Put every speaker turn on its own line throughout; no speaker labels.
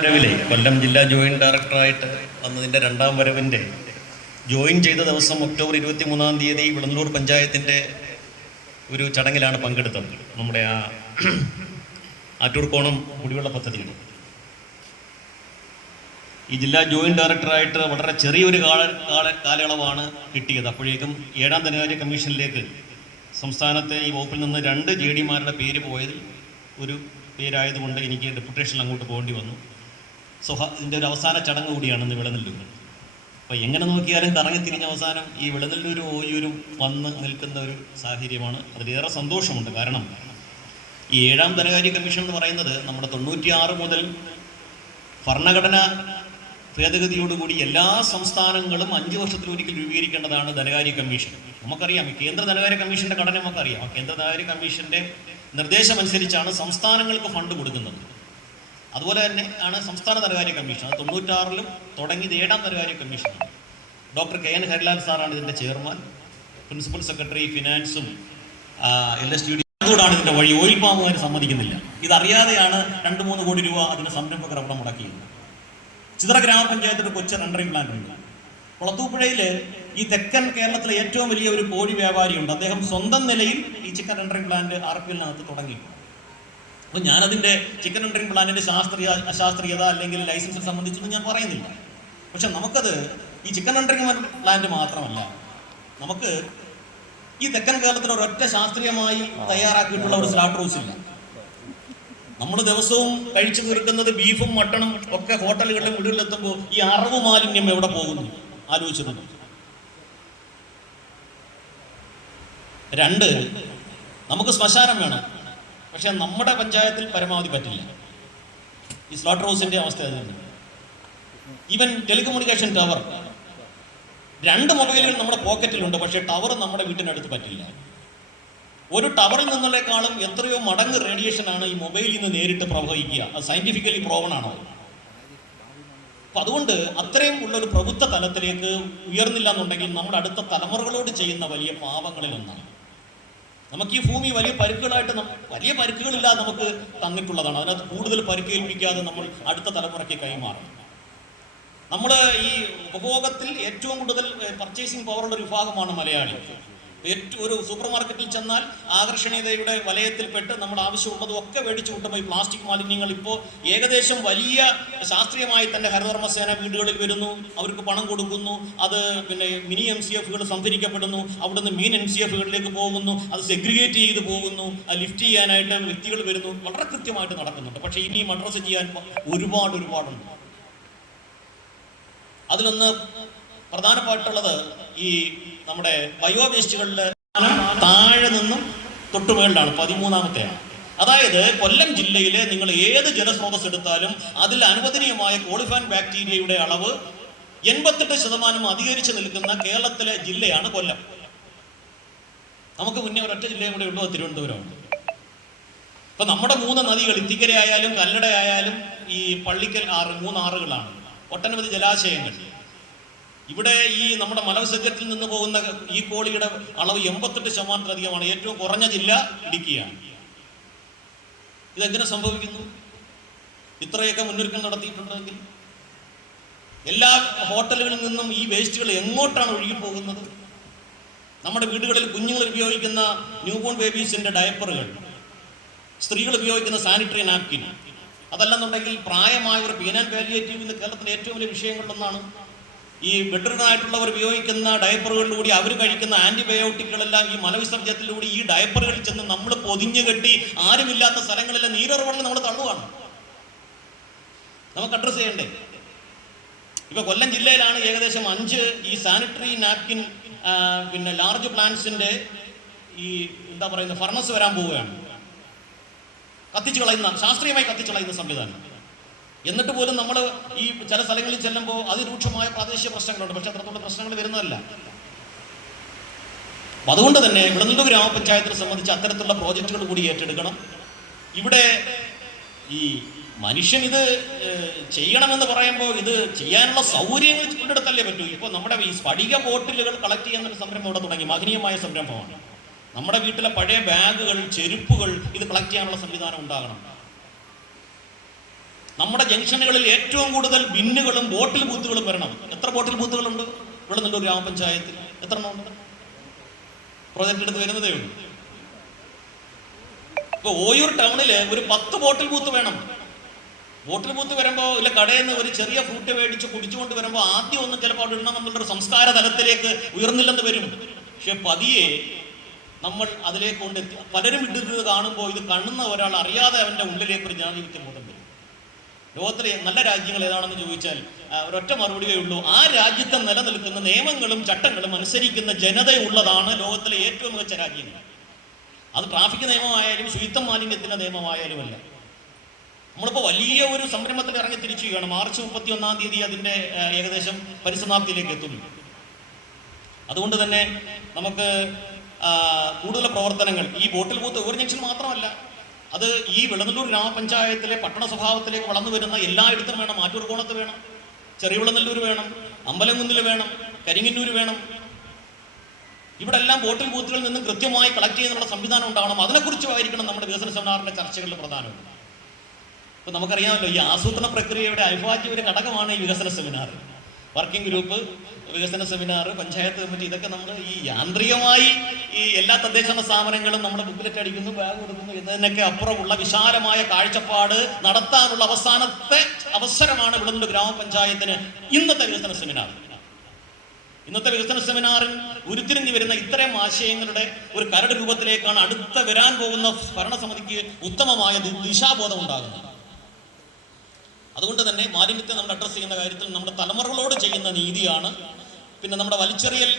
വരവിലെ കൊല്ലം ജില്ലാ ജോയിന്റ് ഡയറക്ടറായിട്ട് വന്നതിന്റെ രണ്ടാം വരവിന്റെ ജോയിൻ ചെയ്ത ദിവസം ഒക്ടോബർ ഇരുപത്തി മൂന്നാം തീയതി വിളന്നൂർ പഞ്ചായത്തിന്റെ ഒരു ചടങ്ങിലാണ് പങ്കെടുത്തത്. നമ്മുടെ ആ ആറ്റൂർക്കോണം കുടിവെള്ള പദ്ധതിയിൽ ഈ ജില്ലാ ജോയിന്റ് ഡയറക്ടറായിട്ട് വളരെ ചെറിയൊരു കാല കാല കാലയളവാണ് കിട്ടിയത്. അപ്പോഴേക്കും ഏഴാം ധനകാര്യ കമ്മീഷനിലേക്ക് സംസ്ഥാനത്തെ ഈ വകുപ്പിൽ നിന്ന് രണ്ട് ജെ ഡിമാരുടെ പേര് പോയതിൽ ഒരു പേരായതുകൊണ്ട് എനിക്ക് ഡെപ്യൂട്ടേഷനിൽ അങ്ങോട്ട് പോകേണ്ടി വന്നു. സ്വഹ ഇതിന്റെ ഒരു അവസാന ചടങ്ങ് കൂടിയാണ് ഇന്ന് വിളനെല്ലൂർ. അപ്പോൾ എങ്ങനെ നോക്കിയാലും കറങ്ങി തിരിഞ്ഞ അവസാനം ഈ വിളനെല്ലൂരും ഓയൂരും വന്ന് നിൽക്കുന്ന ഒരു സാഹചര്യമാണ്. അതിലേറെ സന്തോഷമുണ്ട്. കാരണം ഈ ഏഴാം ധനകാര്യ കമ്മീഷൻ എന്ന് പറയുന്നത് നമ്മുടെ തൊണ്ണൂറ്റിയാറ് മുതൽ ഭരണഘടന ഭേദഗതിയോടുകൂടി എല്ലാ സംസ്ഥാനങ്ങളും അഞ്ച് വർഷത്തിലൊരിക്കൽ രൂപീകരിക്കേണ്ടതാണ് ധനകാര്യ കമ്മീഷൻ. നമുക്കറിയാം കേന്ദ്ര ധനകാര്യ കമ്മീഷന്റെ ഘടന നമുക്കറിയാം. കേന്ദ്ര ധനകാര്യ കമ്മീഷന്റെ നിർദ്ദേശമനുസരിച്ചാണ് സംസ്ഥാനങ്ങൾക്ക് ഫണ്ട് കൊടുക്കുന്നത്. അതുപോലെ തന്നെ ആണ് സംസ്ഥാന ധനകാര്യ കമ്മീഷൻ. അത് തൊണ്ണൂറ്റാറിലും തുടങ്ങിയത് ഏഴാം ധനകാര്യ കമ്മീഷനാണ് ഡോക്ടർ കെ എൻ ഹരിലാൽ സാറാണ് ഇതിന്റെ ചെയർമാൻ. പ്രിൻസിപ്പൽ സെക്രട്ടറി ഫിനാൻസും എൽ എസ് ഡി അതുകൊണ്ടാണ് ഇതിന്റെ വഴി. ഓയിൽ പാമ്പ് അതിന് സമ്മതിക്കുന്നില്ല. ഇതറിയാതെയാണ് രണ്ട് മൂന്ന് കോടി രൂപ അതിന് സംരംഭകർ അവിടെ മുടക്കിയത്. ചിത്ര ഗ്രാമപഞ്ചായത്തിന്റെ കൊച്ചു റണ്ടറിംഗ് പ്ലാന്റ് ഉണ്ട്. കുളത്തൂപ്പുഴയിൽ ഈ തെക്കൻ കേരളത്തിലെ ഏറ്റവും വലിയ ഒരു കോഴി വ്യാപാരിയുണ്ട്. അദ്ദേഹം സ്വന്തം നിലയിൽ ഈ chicken rendering plant R P എല്ലിനകത്ത് തുടങ്ങി. അപ്പോൾ ഞാനതിന്റെ ചിക്കൻ റണ്ടറിംഗ് പ്ലാന്റിന്റെ ശാസ്ത്രീയ അശാസ്ത്രീയത അല്ലെങ്കിൽ ലൈസൻസിനെ സംബന്ധിച്ചൊന്നും ഞാൻ പറയുന്നില്ല. പക്ഷെ നമുക്കത് ഈ ചിക്കൻ റണ്ടറിംഗ് പ്ലാന്റ് മാത്രമല്ല നമുക്ക് ഈ തെക്കൻ കേരളത്തിൽ ഒരൊറ്റ ശാസ്ത്രീയമായി തയ്യാറാക്കിയിട്ടുള്ള ഒരു സ്ലാട്ട് ഹൗസ് ഇല്ല. നമ്മൾ ദിവസവും കഴിച്ചു തീർക്കുന്നത് ബീഫും മട്ടണും ഒക്കെ ഹോട്ടലുകളിലും വീടുകളിലെത്തുമ്പോൾ ഈ അറവ് മാലിന്യം എവിടെ പോകുന്നു? ആലോചിച്ചിട്ടുണ്ട് രണ്ട് നമുക്ക് ശ്മശാനം വേണം. പക്ഷെ നമ്മുടെ പഞ്ചായത്തിൽ പരമാവധി പറ്റില്ല. ഈ സ്ലോട്ടർ ഹൗസിന്റെ അവസ്ഥ ഈവൻ ടെലികമ്മ്യൂണിക്കേഷൻ ടവർ രണ്ട് മൊബൈലുകൾ നമ്മുടെ പോക്കറ്റിലുണ്ട് പക്ഷേ ടവർ നമ്മുടെ വീട്ടിനടുത്ത് പറ്റില്ല. ഒരു ടവറിൽ നിന്നുള്ളേക്കാളും എത്രയോ മടങ്ങ് റേഡിയേഷൻ ആണ് ഈ മൊബൈലിൽ നിന്ന് നേരിട്ട് പ്രവഹിക്കുക. അത് സയന്റിഫിക്കലി പ്രോവൺ ആണോ? അപ്പൊ അതുകൊണ്ട് അത്രയും ഉള്ള ഒരു പ്രഭുത്വ തലത്തിലേക്ക് ഉയർന്നില്ല എന്നുണ്ടെങ്കിൽ നമ്മുടെ അടുത്ത തലമുറകളോട് ചെയ്യുന്ന വലിയ പാപങ്ങളിൽ ഒന്നാണ്. നമുക്ക് ഈ ഭൂമി വലിയ പരുക്കുകളായിട്ട് വലിയ പരുക്കുകളില്ലാതെ നമുക്ക് തന്നിട്ടുള്ളതാണ്. അതിനകത്ത് കൂടുതൽ പരുക്കേൽപ്പിക്കാതെ നമ്മൾ അടുത്ത തലമുറയ്ക്ക് കൈമാറും. നമ്മൾ ഈ ഉപഭോഗത്തിൽ ഏറ്റവും കൂടുതൽ പർച്ചേസിംഗ് പവറുള്ള ഒരു വിഭാഗമാണ് മലയാളി. ഏറ്റവും ഒരു സൂപ്പർ മാർക്കറ്റിൽ ചെന്നാൽ ആകർഷണീയതയുടെ വലയത്തിൽപ്പെട്ട് നമ്മൾ ആവശ്യമുള്ളതും ഒക്കെ മേടിച്ചു കൂട്ടുമ്പോൾ ഈ പ്ലാസ്റ്റിക് മാലിന്യങ്ങൾ ഇപ്പോൾ ഏകദേശം വലിയ ശാസ്ത്രീയമായി തന്നെ ഹരിതകർമ്മസേന വീടുകളിൽ വരുന്നു. അവർക്ക് പണം കൊടുക്കുന്നു. അത് പിന്നെ മിനി എം സി എഫുകൾ സംഭരിക്കപ്പെടുന്നു. അവിടുന്ന് മീൻ എം സി എഫുകളിലേക്ക് പോകുന്നു. അത് സെഗ്രിഗേറ്റ് ചെയ്ത് പോകുന്നു. അത് ലിഫ്റ്റ് ചെയ്യാനായിട്ട് വ്യക്തികൾ വരുന്നു. വളരെ കൃത്യമായിട്ട് നടക്കുന്നുണ്ട്. പക്ഷേ ഇനിയും അഡ്രസ്സ് ചെയ്യാൻ ഒരുപാട് ഒരുപാടുണ്ട്. അതിലൊന്ന് പ്രധാനപ്പെട്ടുള്ളത് ഈ നമ്മുടെ ബയോ വേസ്റ്റുകളിൽ താഴെ നിന്നും തൊട്ടുമേളിലാണ് പതിമൂന്നാമത്തെയാണ്. അതായത് കൊല്ലം ജില്ലയിലെ നിങ്ങൾ ഏത് ജലസ്രോതസ് എടുത്താലും അതിൽ അനുവദനീയമായ കോളിഫാൻ ബാക്ടീരിയയുടെ അളവ് എൺപത്തെട്ട് ശതമാനം അധികരിച്ചു നിൽക്കുന്ന കേരളത്തിലെ ജില്ലയാണ് കൊല്ലം. നമുക്ക് മുന്നേ ഒരൊറ്റ ജില്ലയും കൂടെ ഉള്ളൂ തിരുവനന്തപുരമാണ് ഇപ്പൊ നമ്മുടെ മൂന്ന് നദികൾ ഇത്തിക്കര ആയാലും കല്ലട ആയാലും ഈ പള്ളിക്കൽ ആറ് മൂന്ന് ആറുകളാണ് ഒട്ടനവധി ജലാശയങ്ങൾ. ഇവിടെ ഈ നമ്മുടെ മലവിസർജ്യത്തിൽ നിന്ന് പോകുന്ന ഈ കോളിയുടെ അളവ് എൺപത്തെട്ട് ശതമാനത്തിലധികമാണ് ഏറ്റവും കുറഞ്ഞ ജില്ല ഇടുക്കിയാണ്. ഇതെങ്ങനെ സംഭവിക്കുന്നു? ഇത്രയൊക്കെ മുന്നൊരുക്കം നടത്തിയിട്ടുണ്ടെങ്കിൽ എല്ലാ ഹോട്ടലുകളിൽ നിന്നും ഈ വേസ്റ്റുകൾ എങ്ങോട്ടാണ് ഒഴുകി പോകുന്നത് നമ്മുടെ വീടുകളിൽ കുഞ്ഞുങ്ങൾ ഉപയോഗിക്കുന്ന ന്യൂബോൺ ബേബീസിന്റെ ഡയപ്പറുകൾ സ്ത്രീകൾ ഉപയോഗിക്കുന്ന സാനിറ്ററി നാപ്കിൻ അതല്ലെന്നുണ്ടെങ്കിൽ പ്രായമായവർ പീനാൻ ആൻഡ് പാലിയേറ്റീവ് ഇന്ന് കേരളത്തിലെ ഏറ്റവും വലിയ വിഷയങ്ങളിലൊന്നാണ് ഈ വെട്ടറിനായിട്ടുള്ളവർ ഉപയോഗിക്കുന്ന ഡയപ്പറുകളിലൂടെ അവർ കഴിക്കുന്ന ആന്റിബയോട്ടിക്കുകളെല്ലാം ഈ മലവിസർജ്യത്തിലൂടെ ഈ ഡയപ്പറുകളിൽ ചെന്ന് നമ്മൾ പൊതിഞ്ഞു കെട്ടി ആരുമില്ലാത്ത സ്ഥലങ്ങളിലെ നീരുറവകളിൽ നമ്മൾ തള്ളുവാണ്. നമുക്ക് അഡ്രസ് ചെയ്യണ്ടേ? ഇപ്പൊ കൊല്ലം ജില്ലയിലാണ് ഏകദേശം അഞ്ച് ഈ സാനിറ്ററി നാപ്കിൻ പിന്നെ ലാർജ് പ്ലാന്റ്സിന്റെ ഈ എന്താ പറയുന്ന ഫർണസ് വരാൻ പോവുകയാണ്. കത്തിച്ചു കളയുന്ന ശാസ്ത്രീയമായി കത്തിച്ചു കളയുന്ന സംവിധാനം. എന്നിട്ട് പോലും നമ്മൾ ഈ ചില സ്ഥലങ്ങളിൽ ചെല്ലുമ്പോൾ അതിരൂക്ഷമായ പ്രാദേശിക പ്രശ്നങ്ങളുണ്ട്. പക്ഷെ അത്രത്തോളം പ്രശ്നങ്ങൾ വരുന്നതല്ല. അതുകൊണ്ട് തന്നെ വിളന്നൂർ ഗ്രാമപഞ്ചായത്തിനെ സംബന്ധിച്ച് അത്തരത്തിലുള്ള പ്രോജക്റ്റുകൾ കൂടി ഏറ്റെടുക്കണം. ഇവിടെ ഈ മനുഷ്യൻ ഇത് ചെയ്യണമെന്ന് പറയുമ്പോൾ ഇത് ചെയ്യാനുള്ള സൗകര്യങ്ങൾ കൊണ്ടെടുത്തല്ലേ പറ്റൂ. ഇപ്പോൾ നമ്മുടെ ഈ സ്ഫടിക ബോട്ടിലുകൾ കളക്ട് ചെയ്യുന്ന ഒരു സംരംഭം ഇവിടെ തുടങ്ങി. മഹനീയമായ സംരംഭമാണ്. നമ്മുടെ വീട്ടിലെ പഴയ ബാഗുകൾ ചെരുപ്പുകൾ ഇത് കളക്ട് ചെയ്യാനുള്ള സംവിധാനം ഉണ്ടാകണം. നമ്മുടെ ജംഗ്ഷനുകളിൽ ഏറ്റവും കൂടുതൽ ബിന്നുകളും ബോട്ടിൽ ബൂത്തുകളും വരണം. എത്ര ബോട്ടിൽ ബൂത്തുകളുണ്ട്? ഇവിടെ നിന്നൊരു ഗ്രാമപഞ്ചായത്തിൽ. എത്ര എണ്ണം ഉണ്ട്? പ്രോജക്റ്റ് എടുത്ത് വരുന്നതേ ഉള്ളൂ. ഇപ്പൊ ഓയൂർ ടൗണിൽ ഒരു പത്ത് ബോട്ടിൽ ബൂത്ത് വേണം. ബോട്ടിൽ ബൂത്ത് വരുമ്പോ ഇല്ല കടയിൽ നിന്ന് ഒരു ചെറിയ ഫ്രൂട്ട് മേടിച്ച് കുടിച്ചുകൊണ്ട് വരുമ്പോൾ ആദ്യം ഒന്നും ചിലപ്പോൾ അവിടെ ഇടണം എന്നുള്ളൊരു സംസ്കാര തലത്തിലേക്ക് ഉയർന്നില്ലെന്ന് വരും. പക്ഷെ പതിയെ നമ്മൾ അതിലേക്ക് കൊണ്ടെത്തി പലരും ഇടുന്നത് കാണുമ്പോൾ ഇത് കണ്ണുന്ന ഒരാൾ അറിയാതെ അവന്റെ ഉള്ളിലേക്ക് ഒരു ജനാധിപത്യം ബോധം വരും. ലോകത്തിലെ നല്ല രാജ്യങ്ങൾ ഏതാണെന്ന് ചോദിച്ചാൽ ഒരൊറ്റ മറുപടിയേ ഉള്ളൂ. ആ രാജ്യത്ത് നിലനിൽക്കുന്ന നിയമങ്ങളും ചട്ടങ്ങളും അനുസരിക്കുന്ന ജനതയുള്ളതാണ് ലോകത്തിലെ ഏറ്റവും മികച്ച രാജ്യങ്ങൾ അത് ട്രാഫിക് നിയമമായാലും ശുചിത്വ മാലിന്യത്തിന്റെ നിയമമായാലും അല്ല. നമ്മളിപ്പോൾ വലിയ ഒരു സംരംഭത്തിൽ ഇറങ്ങി തിരിച്ചുകയാണ് മാർച്ച് മുപ്പത്തി ഒന്നാം തീയതി അതിന്റെ ഏകദേശം പരിസമാപ്തിയിലേക്ക് എത്തുന്നു. അതുകൊണ്ട് തന്നെ നമുക്ക് കൂടുതൽ പ്രവർത്തനങ്ങൾ ഈ ബോട്ടിൽ ബൂത്ത് ഒരു ജംഗ്ഷൻ മാത്രമല്ല അത് ഈ വിളനല്ലൂർ ഗ്രാമപഞ്ചായത്തിലെ പട്ടണ സ്വഭാവത്തിലേക്ക് വളർന്നു വരുന്ന എല്ലായിടത്തും വേണം. ആറ്റൂർ കോണത്ത് വേണം. ചെറിയ വിളനല്ലൂർ വേണം. അമ്പലംകുന്നിൽ വേണം. കരിങ്ങന്നൂർ വേണം. ഇവിടെ എല്ലാം ബോട്ടിൽ ബൂത്തുകളിൽ നിന്നും കൃത്യമായി കളക്ട് ചെയ്യുന്നുള്ള സംവിധാനം ഉണ്ടാവണം. അതിനെക്കുറിച്ച് ആയിരിക്കണം നമ്മുടെ വികസന സെമിനാറിന്റെ ചർച്ചകളിൽ പ്രധാനം. ഇപ്പൊ നമുക്കറിയാമല്ലോ ഈ ആസൂത്രണ പ്രക്രിയയുടെ അവിഭാജ്യ ഒരു ഘടകമാണ് ഈ വികസന സെമിനാർ. വർക്കിംഗ് ഗ്രൂപ്പ് വികസന സെമിനാർ പഞ്ചായത്ത് കമ്മിറ്റി ഇതൊക്കെ നമ്മൾ ഈ യാന്ത്രികമായി ഈ എല്ലാ തദ്ദേശ സ്ഥാപനങ്ങളും നമ്മൾ ബുക്കിലെറ്റ് അടിക്കുന്നു ബാഗ് കൊടുക്കുന്നു എന്നതിനൊക്കെ അപ്പുറമുള്ള വിശാലമായ കാഴ്ചപ്പാട് നടത്താനുള്ള അവസാനത്തെ അവസരമാണ് വിളമ്പ് ഗ്രാമപഞ്ചായത്തിന് ഇന്നത്തെ വികസന സെമിനാർ. ഇന്നത്തെ വികസന സെമിനാറിൽ ഉരുത്തിരിഞ്ഞു വരുന്ന ഇത്തരം ആശയങ്ങളുടെ ഒരു കരട് രൂപത്തിലേക്കാണ് അടുത്ത വരാൻ പോകുന്ന ഭരണസമിതിക്ക് ഉത്തമമായ ദിശാബോധം ഉണ്ടാകുന്നത് അതുകൊണ്ട് തന്നെ മാലിന്യത്തെ നമ്മൾ അഡ്രസ്സ് ചെയ്യുന്ന കാര്യത്തിൽ നമ്മുടെ തലമുറകളോട് ചെയ്യുന്ന നീതിയാണ്. പിന്നെ നമ്മുടെ വലിച്ചെറിയൽ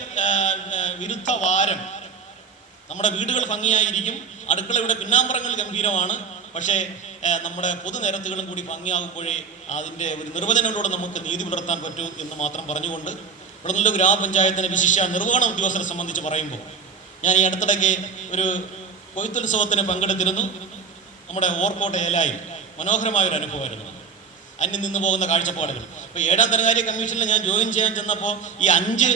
വിരുദ്ധ വാരം നമ്മുടെ വീടുകൾ ഭംഗിയായിരിക്കും. അടുക്കളയുടെ പിന്നാമ്പറങ്ങൾ ഗംഭീരമാണ്. പക്ഷേ നമ്മുടെ പൊതുനിരത്തുകളും കൂടി ഭംഗിയാകുമ്പോഴേ അതിന്റെ ഒരു നിർവചനങ്ങളോട് നമുക്ക് നീതി പുലർത്താൻ പറ്റൂ എന്ന് മാത്രം പറഞ്ഞുകൊണ്ട് ഇവിടെ നല്ല ഗ്രാമപഞ്ചായത്തിനെ വിശിഷ്ട നിർവഹണ ഉദ്യോഗസ്ഥരെ സംബന്ധിച്ച് പറയുമ്പോൾ ഞാൻ ഈ അടുത്തിടയ്ക്ക് ഒരു കൊയ്ത്തുത്സവത്തിന് പങ്കെടുത്തിരുന്നു നമ്മുടെ ഓർക്കോട്ട് ഏലായി മനോഹരമായ ഒരു അനുഭവമായിരുന്നു അന്യം നിന്ന് പോകുന്ന കാഴ്ചപ്പാടുകൾ. അപ്പോൾ ഏഴാം ധനകാര്യ കമ്മീഷനിൽ ഞാൻ ജോയിൻ ചെയ്യാൻ ചെന്നപ്പോൾ ഈ അഞ്ച്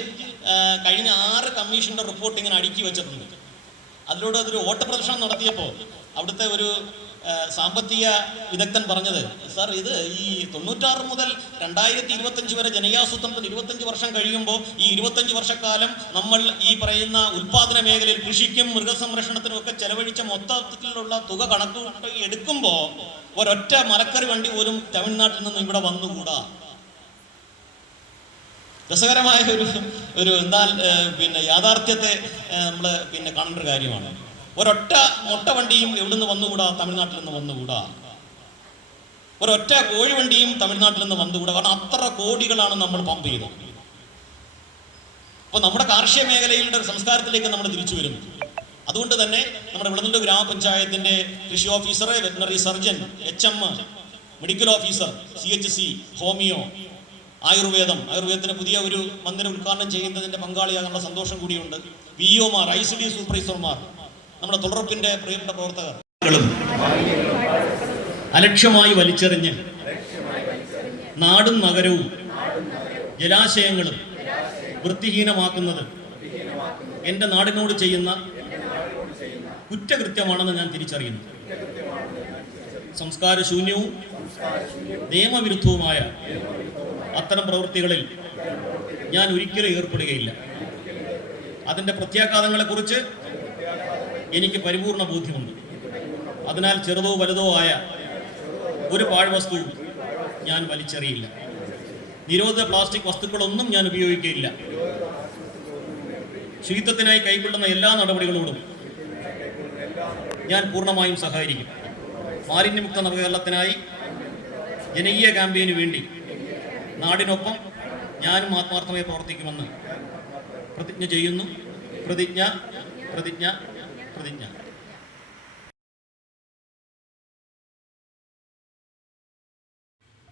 കഴിഞ്ഞ ആറ് കമ്മീഷന്റെ റിപ്പോർട്ട് ഇങ്ങനെ അടുക്കി വെച്ചിട്ടുണ്ട്. അതിലൂടെ അതൊരു ഓട്ടപ്രദർശനം നടത്തിയപ്പോൾ അവിടുത്തെ ഒരു സാമ്പത്തിക വിദഗ്ധൻ പറഞ്ഞത് സാർ ഇത് ഈ തൊണ്ണൂറ്റാറ് മുതൽ രണ്ടായിരത്തി ഇരുപത്തഞ്ച് വരെ ജനകീയാസൂത്രണത്തിന് ഇരുപത്തഞ്ച് വർഷം കഴിയുമ്പോൾ ഈ ഇരുപത്തഞ്ച് വർഷക്കാലം നമ്മൾ ഈ പറയുന്ന ഉൽപാദന മേഖലയിൽ കൃഷിക്കും മൃഗസംരക്ഷണത്തിനും ഒക്കെ ചെലവഴിച്ച മൊത്തത്തിലുള്ള തുക കണക്ക് എടുക്കുമ്പോൾ ഒരൊറ്റ മലക്കറി വണ്ടി പോലും തമിഴ്നാട്ടിൽ നിന്ന് ഇവിടെ വന്നുകൂടാ? രസകരമായ ഒരു ഒരു എന്താ പിന്നെ യാഥാർത്ഥ്യത്തെ നമ്മൾ പിന്നെ കാണേണ്ട ഒരു കാര്യമാണ്. ഒരൊറ്റ മുട്ട വണ്ടിയും എവിടെ നിന്ന് വന്നുകൂടാ? തമിഴ്നാട്ടിൽ നിന്ന് വന്നുകൂടാ? ഒരൊറ്റ കോഴി വണ്ടിയും തമിഴ്നാട്ടിൽ നിന്ന് വന്നുകൂടാ? കാരണം അത്ര കോടികളാണ് നമ്മൾ പമ്പ് ചെയ്തത്. അപ്പൊ നമ്മുടെ കാർഷിക മേഖലയുടെ ഒരു സംസ്കാരത്തിലേക്ക് നമ്മൾ തിരിച്ചു വരുന്നു. അതുകൊണ്ട് തന്നെ നമ്മുടെ വിളനല്ല ഗ്രാമപഞ്ചായത്തിന്റെ കൃഷി officer veterinary surgeon H M medical officer C H C homeo ആയുർവേദം. ആയുർവേദത്തിന് പുതിയ ഒരു മന്ദിരം ഉദ്ഘാടനം ചെയ്യുന്നതിന്റെ പങ്കാളിയാകാനുള്ള സന്തോഷം കൂടിയുണ്ട്. വി ഒമാർ ഐ സി ഡി സൂപ്പർവൈസർമാർ നമ്മുടെ തുടർപ്പിന്റെ പ്രിയപ്പെട്ട പ്രവർത്തകർ. അലക്ഷ്യമായി വലിച്ചെറിഞ്ഞ് നാടും നഗരവും ജലാശയങ്ങളും വൃത്തിഹീനമാക്കുന്നത് എന്റെ നാടിനോട് ചെയ്യുന്ന കുറ്റകൃത്യമാണെന്ന് ഞാൻ തിരിച്ചറിയുന്നു. സംസ്കാരശൂന്യവും നിയമവിരുദ്ധവുമായ അത്തരം പ്രവൃത്തികളിൽ ഞാൻ ഒരിക്കലും ഏർപ്പെടുകയില്ല. അതിന്റെ പ്രത്യാഘാതങ്ങളെക്കുറിച്ച് എനിക്ക് പരിപൂർണ ബോധ്യമുണ്ട്. അതിനാൽ ചെറുതോ വലുതോ ആയ ഒരു പാഴ്വസ്തുവും ഞാൻ വലിച്ചെറിയില്ല. നിരോധിത പ്ലാസ്റ്റിക് വസ്തുക്കളൊന്നും ഞാൻ ഉപയോഗിക്കുകയില്ല ശുചിത്വത്തിനായി കൈക്കൊള്ളുന്ന എല്ലാ നടപടികളോടും ഞാൻ പൂർണമായും സഹകരിക്കും. മാലിന്യമുക്ത നവകേരളത്തിനായി ജനകീയ ക്യാമ്പയിന് വേണ്ടി നാടിനൊപ്പം ഞാനും ആത്മാർത്ഥമായി പ്രവർത്തിക്കുമെന്ന് പ്രതിജ്ഞ ചെയ്യുന്നു. പ്രതിജ്ഞ പ്രതിജ്ഞ പ്രതിജ്ഞ.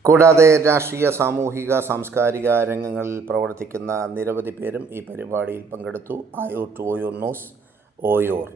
കൂടാതെ രാഷ്ട്രീയ സാമൂഹിക സാംസ്കാരിക രംഗങ്ങളിൽ പ്രവർത്തിക്കുന്ന നിരവധി പേരും ഈ പരിപാടിയിൽ പങ്കെടുത്തു. ആയൂർ ടു ഓയോർ നോസ് ഓയൂർ.